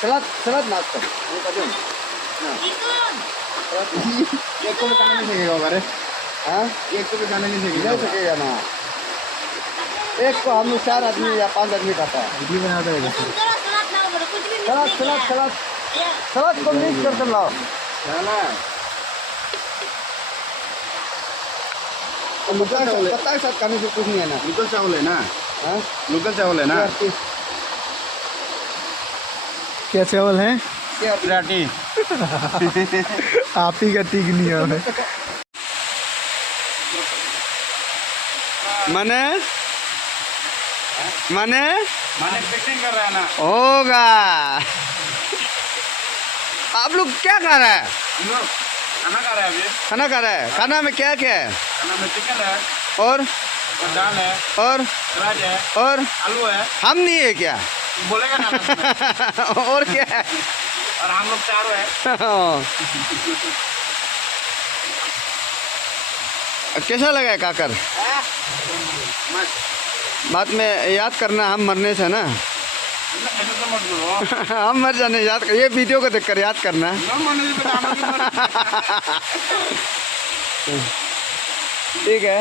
सलाद नाश्ता ये कर दो ना एक को भी खाना नहीं सकेगा अगर हाँ एक को भी खाना नहीं सकेगा ना एक को हम लोग 4 आदमी या 5 आदमी खाता है इडली बना देगा सलाद को मिक्स करके लाओ पत्ता के साथ खाने से कुछ नहीं है ना लोकल चावल है ना हाँ लोकल चावल है ना क्या चावल है राटी आप ही का ठीक नहीं है मने मने मैंने फिक्सिंग कर रहा है ना होगा आप लोग क्या खा रहे हैं हम लोग खाना खा रहे हैं अभी खाना खा रहे हैं खाना में क्या क्या है खाना में चिकन है और दाल है और सलाद है और आलू है हम नहीं है क्या बोलेगा ना और क्या है और हम लोग चारों है कैसा लगा है काकर बात में याद करना हम मरने से ना ऐसे तो मत बोलो हम मर जाने याद कर ये वीडियो को देखकर याद करना ना मरने से ठीक है